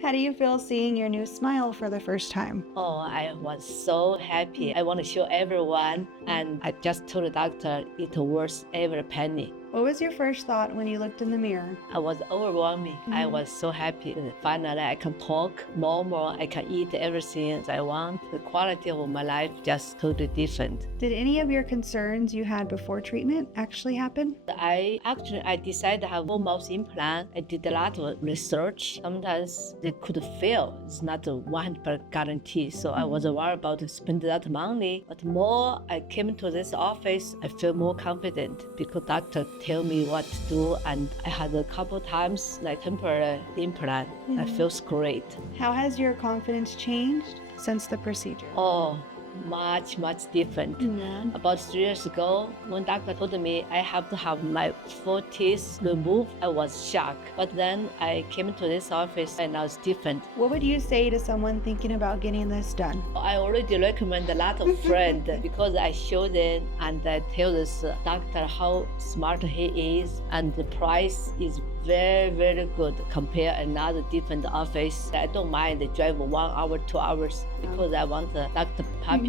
How do you feel seeing your new smile for the first time? Oh, I was so happy. I want to show everyone, and I just told the doctor it worth every penny. What was your first thought when you looked in the mirror? I was overwhelming. I was so happy. Finally, I can talk normal. I can eat everything I want. The quality of my life just totally different. Did any of your concerns you had before treatment actually happen? I decided to have full mouth implant. I did a lot of research. Sometimes they could fail. It's not a 100% guarantee. So I was worried about spending that money. But more I came to this office, I feel more confident because doctor tell me what to do, and I had a couple times like temporary implant. That feels great. How has your confidence changed since the procedure? Oh, much different. About 3 years ago, when doctor told me I have to have my 4 teeth removed, I was shocked. But then I came to this office and now it's different. What would you say to someone thinking about getting this done? I already recommend a lot of friends because I show them and I tell this doctor how smart he is, and the price is very good compare another different office. I don't mind drive 1 hour, 2 hours because I want Dr. Puppy.